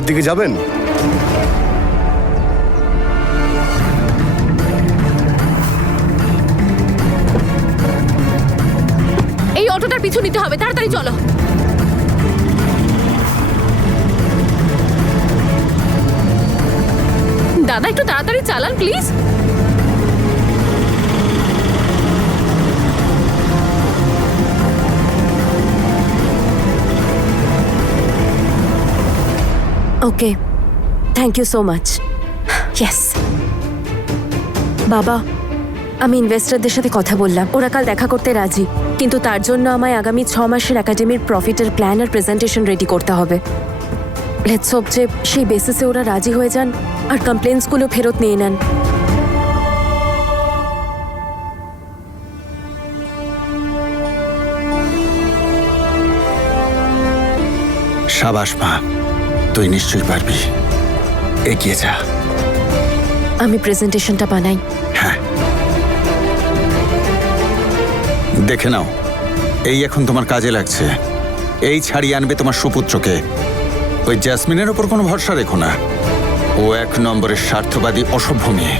পরের দিকে যাবেন? এই অটোটার পিছু নিতে হবে, তাড়াতাড়ি চলো। দাদা একটু তাড়াতাড়ি চালান please. Okay, thank you so much. Yes বাবা, আমি ইনভেস্টরদের সাথে কথা বললাম, ওরা কাল দেখা করতে রাজি, কিন্তু তার জন্য আমায় আগামী 6 মাসের একাডেমির প্রফিটের প্ল্যান আর প্রেজেন্টেশন রেডি করতে হবে। লেটস হোপ যে সেই বেসিসে ওরা রাজি হয়ে যান আর কমপ্লেন্টসগুলো ফেরত নিয়ে নেন। সাবাস মা, তুই নিশ্চয়ই পারবি, এগিয়ে যা। আমি প্রেজেন্টেশনটা বানাই। হ্যাঁ, দেখে নাও, এই এখন তোমার কাজে লাগছে। এই ছাড়িয়ে আনবে তোমার সুপুত্রকে। ওই জ্যাসমিনের ওপর কোনো ভরসা রেখো না, ও 1 নম্বরের স্বার্থবাদী অসভ্য মেয়ে।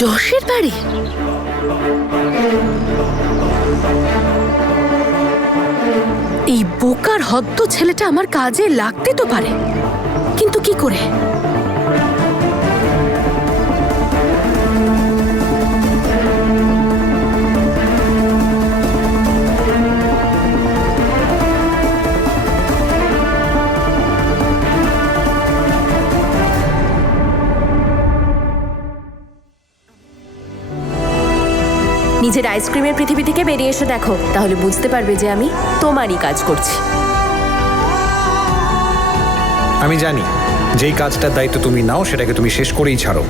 যশের বাড়ি? এই বোকার হদ্দ ছেলেটা আমার কাজে লাগতে তো পারে, কিন্তু কি করে? নিজের আইসক্রিমের পৃথিবী থেকে বেরিয়ে এসে দেখো, তাহলে বুঝতে পারবে যে আমি তোমারই কাজ করছি। আমি জানি যেই কাজটার দায়িত্ব তুমি নাও সেটাকে তুমি শেষ করেই ছাড়ো।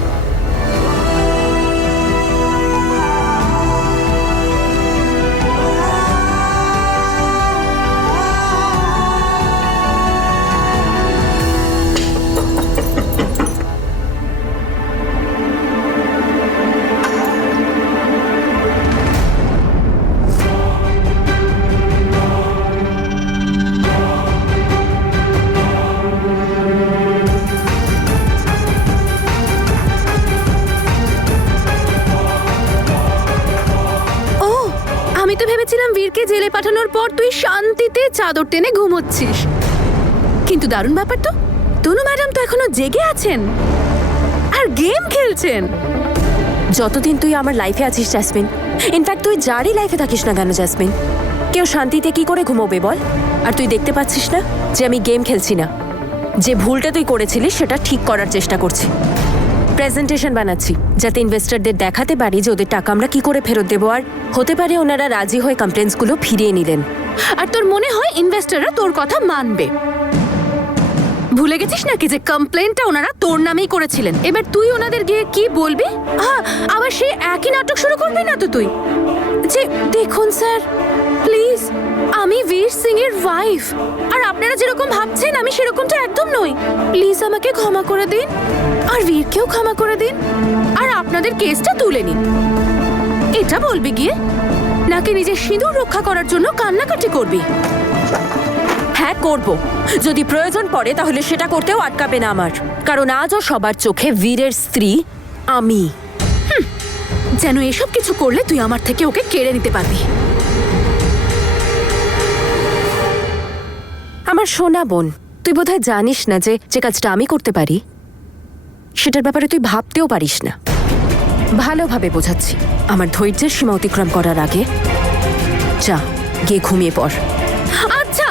আমি তো ভেবেছিলাম বীরকে জেলে পাঠানোর পর তুই শান্তিতে চাদর টেনে ঘুমোচ্ছিস, কিন্তু দারুণ ব্যাপার তো, তনু ম্যাডাম তো এখনো জেগে আছেন আর গেম খেলছেন। যতদিন তুই আমার লাইফে আছিস জ্যাসমিন, ইনফ্যাক্ট তুই যারই লাইফে থাকিস না কেন জ্যাসমিন, কেউ শান্তিতে কি করে ঘুমোবে বল? আর তুই দেখতে পাচ্ছিস না যে আমি গেম খেলছি না, যে ভুলটা তুই করেছিলিস সেটা ঠিক করার চেষ্টা করছি। প্রেজেন্টেশন বানাচ্ছি যাতে ইনভেস্টরদের দেখাতে পারি যে ওদের টাকা আমরা কি করে ফেরত দেবো, আর হতে পারে ওনারা রাজি হয়ে কমপ্লেন্টসগুলো ফিরিয়ে নিলেন। আর তোর মনে হয় ইনভেস্টররা তোর কথা মানবে? ভুলে গেছিস নাকি যে কমপ্লেনটা ওনারা তোর নামেই করেছিলেন? এবার তুই ওনাদের গিয়ে কি বলবি? আবার সেই একই নাটক শুরু করবি না তো তুই, যে দেখুন স্যার প্লিজ, আমি বীর সিং এর ওয়াইফ, আর আপনারা যেরকম ভাবছেন আমি সেরকমটা একদম নই, প্লিজ আমাকে ক্ষমা করে দিন, আর বীরকেও ক্ষমা করে দিন, আর আপনাদের কেসটা তুলে নিন। এটা বলবি গিয়ে, নাকি নিজের সিঁদুর রক্ষা করার জন্য কান্নাকাটি করবি? হ্যাঁ করব, যদি প্রয়োজন পড়ে তাহলে সেটা করতেও আটকাবে না আমার, কারণ আজও সবার চোখে বীরের স্ত্রী আমি। যেন এসব কিছু করলে তুই আমার থেকে ওকে কেড়ে নিতে পারবি। আমার সোনা বোন, তুই বোধহয় জানিস না যে যে কাজটা আমি করতে পারি সেটার ব্যাপারে তুই ভাবতেও পারিস না। ভালোভাবে বোঝাচ্ছি, আমার ধৈর্যের সীমা অতিক্রম করার আগে যা গিয়ে ঘুমিয়ে পড়। আচ্ছা,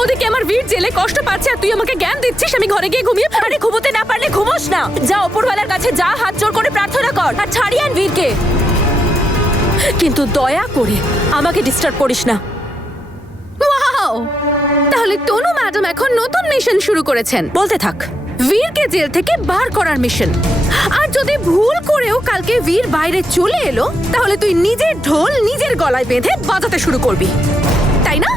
ওদিকে আমার বীর জেলে কষ্ট পাচ্ছে আর তুই আমাকে জ্ঞান দিচ্ছিস আমি ঘরে গিয়ে ঘুমিয়ে? আরে ঘুমোতে না পারলে ঘুমোস না, যা ওপরওয়ালার কাছে যা, হাত জোর করে প্রার্থনা কর আর ছাড়িয়ে আন বীরকে। কিন্তু দয়া করে আমাকে ডিস্টার্ব করিস না। ওয়াও, তাহলে তনু ম্যাডাম এখন নতুন মিশন শুরু করেছেন। বলতে থাক। বীরকে জেল থেকে বার করার মিশন। আর যদি ভুল করেও কালকে বীর বাইরে চলে এলো, তাহলে তুই নিজের ঢোল নিজের গলায় বেঁধে বাজাতে শুরু করবি, তাই না?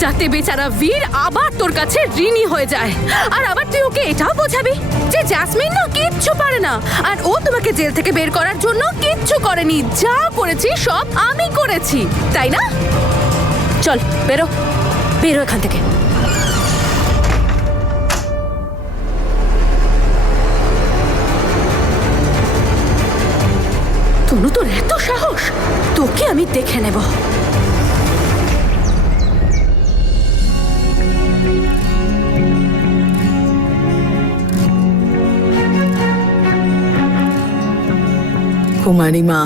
যাতে বেচারা বীর আবার তোর কাছে ঋণী হয়ে যায়। আর আবার তুই ওকে এটাও বোঝাবি যে জ্যাসমিন না কিচ্ছু পারে না, আর ও তোমাকে জেল থেকে বের করার জন্য কিচ্ছু করেনি, যা করেছি সব আমি করেছি, তাই না? চল বেরো, বেরো এখান থেকে। তনু, তোর এত সাহস, তোকে আমি দেখে নেব। কুমারী মা,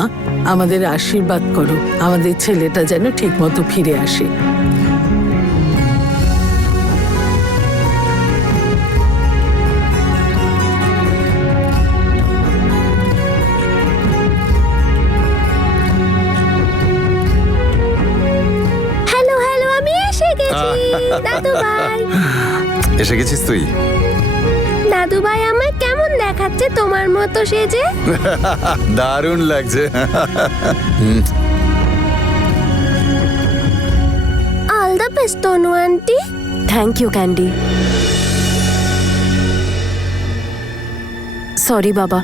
আমাদের আশীর্বাদ করো, আমাদের ছেলেটা যেন ঠিক মতো ফিরে আসে। হ্যালো হ্যালো, আমি এসে গেছি দাদু ভাই। এসে গেছিস তুই? দাদু ভাই আমায় কেমন দেখাচ্ছে তোমার মতো সেজে? দারুণ লাগছে। All the best Tanu aunty. Thank you Candy. Sorry বাবা,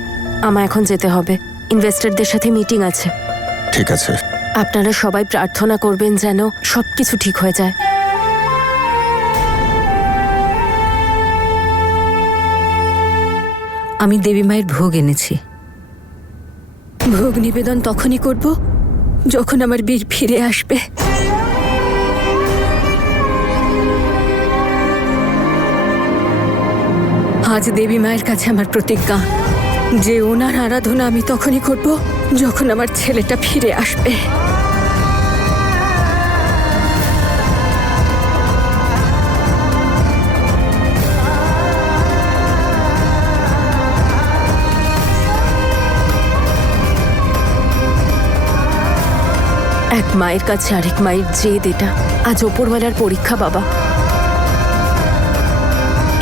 আমার এখন যেতে হবে, ইনভেস্টরদের সাথে মিটিং আছে। ঠিক আছে। আপনারা সবাই প্রার্থনা করবেন যেন সবকিছু ঠিক হয়ে যায়। আমি দেবী মায়ের ভোগ এনেছি। ভোগ নিবেদন তখনই করব যখন আমার বীর ফিরে আসবে। আজ দেবী মায়ের কাছে আমার প্রতিজ্ঞা যে ওনার আরাধনা আমি তখনই করব যখন আমার ছেলেটা ফিরে আসবে। এক মায়ের কাছে আরেক মায়ের জেদ, এটা আজ ওপরওয়ালার পরীক্ষা বাবা।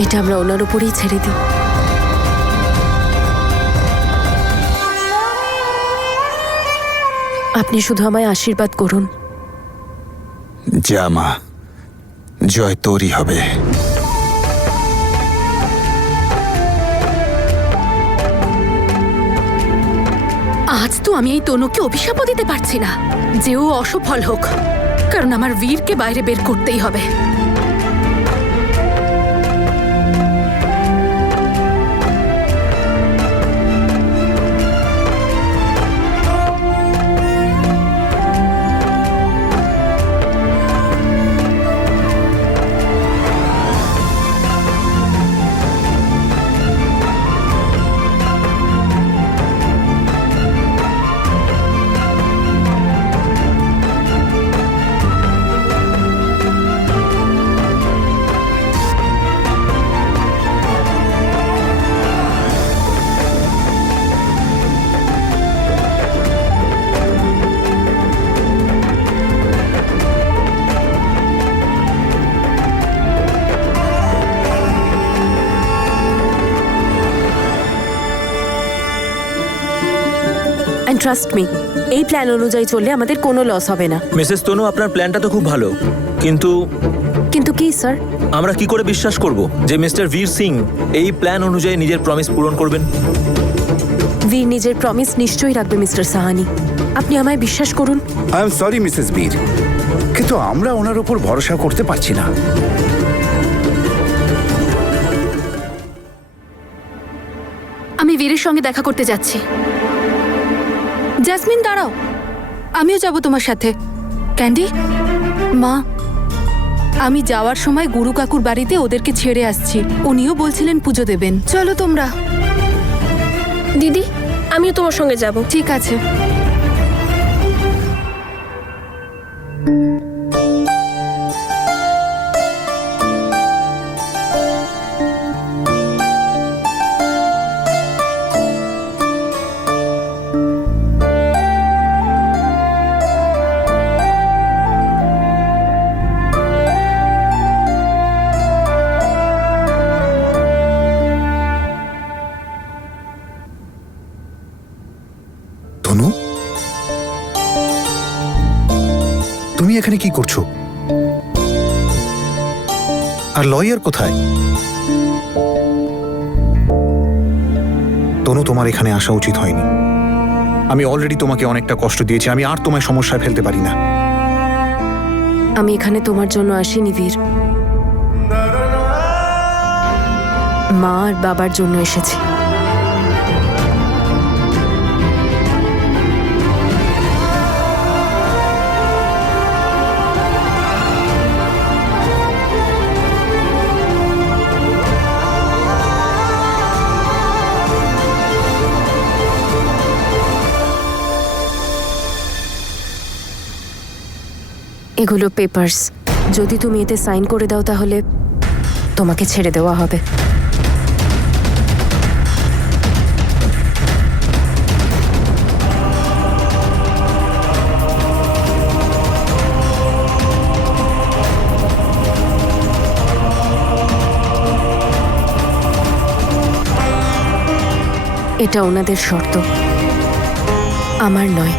এটা আমরা ওনার উপরেই ছেড়ে দিই। আপনি শুধু আমায় আশীর্বাদ করুন। যা মা, জয় তোরই হবে। আজ তো আমি এই তনুকে অভিশাপও দিতে পারছি না যে ও অসফল হোক, কারণ আমার বীরকে বাইরে বের করতেই হবে। অ্যান্ড ট্রাস্ট মি, এই প্ল্যান অনুযায়ী চললে আমাদের কোনো লস হবে না। মিসেস তনু, আপনার প্ল্যানটা তো খুব ভালো, কিন্তু কিন্তু কি স্যার? আমরা কি করে বিশ্বাস করব যে মিস্টার বীর সিং এই প্ল্যান অনুযায়ী নিজের প্রমিস পূরণ করবেন? বীর নিজের প্রমিস নিশ্চয়ই রাখবে মিস্টার সাহানি, আপনি আমায় বিশ্বাস করুন। আই এম সরি মিসেস বীর, কিন্তু আমরা ওনার উপর ভরসা করতে পারছি না। আমি বীরের সঙ্গে দেখা করতে যাচ্ছি। জ্যাসমিন দাঁড়াও, আমিও যাব তোমার সাথে। ক্যান্ডি মা, আমি যাওয়ার সময় গুরু কাকুর বাড়িতে ওদেরকে ছেড়ে আসছি, উনিও বলছিলেন পুজো দেবেন। চলো তোমরা। দিদি, আমিও তোমার সঙ্গে যাব। ঠিক আছে। এখানে কি করছো? আর লয়ার কোথায়? তনু, তোমার এখানে আসা উচিত হয়নি। আমি অলরেডি তোমাকে অনেকটা কষ্ট দিয়েছি, আমি আর তোমায় সমস্যায় ফেলতে পারি না। আমি এখানে তোমার জন্য আসিনি বীর, মা আর বাবার জন্য এসেছি। এগুলো পেপারস, যদি তুমি এতে সাইন করে দাও তাহলে তোমাকে ছেড়ে দেওয়া হবে। এটা ওনাদের শর্ত, আমার নয়।